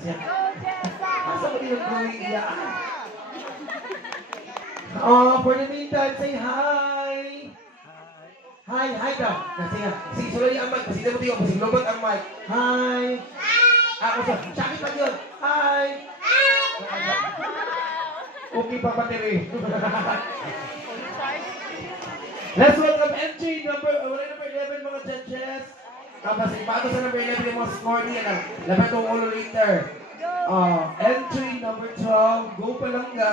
siya. Asa mo din yung going niya? Oh, for the meantime, say hi! Hi daw. Sige, sige, sulay ang mic. Kasi mo tiyo, kasi lobot ang mic. Hi! Ako sa, sakit lang yun. Hi! Okay pa battery. Let's welcome MJ number 11 mga judges. Tapos ipato sa number 11 yung mga score niya. Laban itong ulo later. Entry number 12, go Palangga.